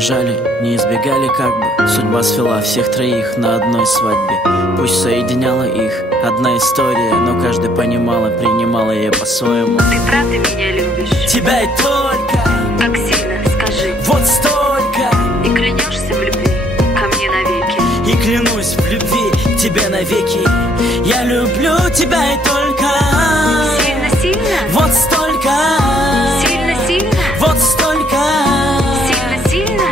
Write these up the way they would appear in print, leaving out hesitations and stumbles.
бежали, не избегали как бы. Судьба свела всех троих на одной свадьбе. Пусть соединяла их одна история, но каждый понимал и принимал ее по-своему. Ты правда меня любишь? Тебя и только. Как сильно, скажи. Вот столько. И клянешься в любви ко мне навеки? И клянусь в любви тебе навеки. Я люблю тебя и только. Сильно-сильно? Вот столько. Сильно-сильно? Вот столько. Сильно-сильно?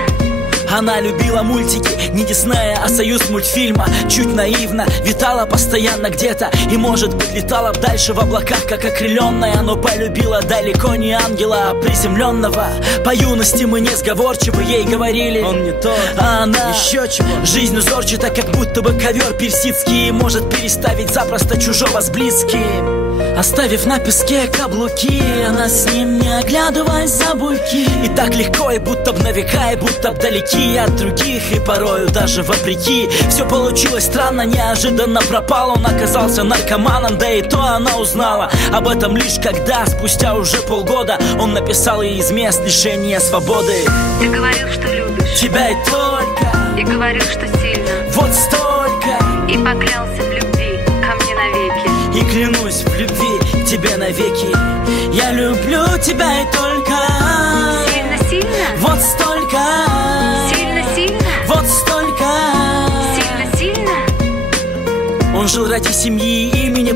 Она любила мультики, не Диснея, а союз мультфильма. Чуть наивно, витала постоянно где-то. И, может быть, летала б дальше в облаках, как окрыленная. Но полюбила далеко не ангела, а приземленного. По юности мы несговорчивы, ей говорили: он не тот, а она еще чего. Жизнь узорчата, как будто бы ковер персидский. Может переставить запросто чужого с близким. Оставив на песке каблуки, она с ним, не оглядываясь за буйки. И так легко, и будто б на века, и будто б далеки от других. И порою даже вопреки. Все получилось странно, неожиданно пропал. Он оказался наркоманом, да и то она узнала об этом лишь когда, спустя уже полгода, он написал ей из мест лишения свободы. Ты говорил, что любишь. Тебя и только. И говорил, что сильно. Вот столько. И поклялся в любви ко мне навеки. И клянусь в любви тебе навеки. Я люблю тебя и только. Сильно-сильно? Вот столько. Сильно-сильно? Вот столько. Сильно-сильно? Он жил ради семьи, имени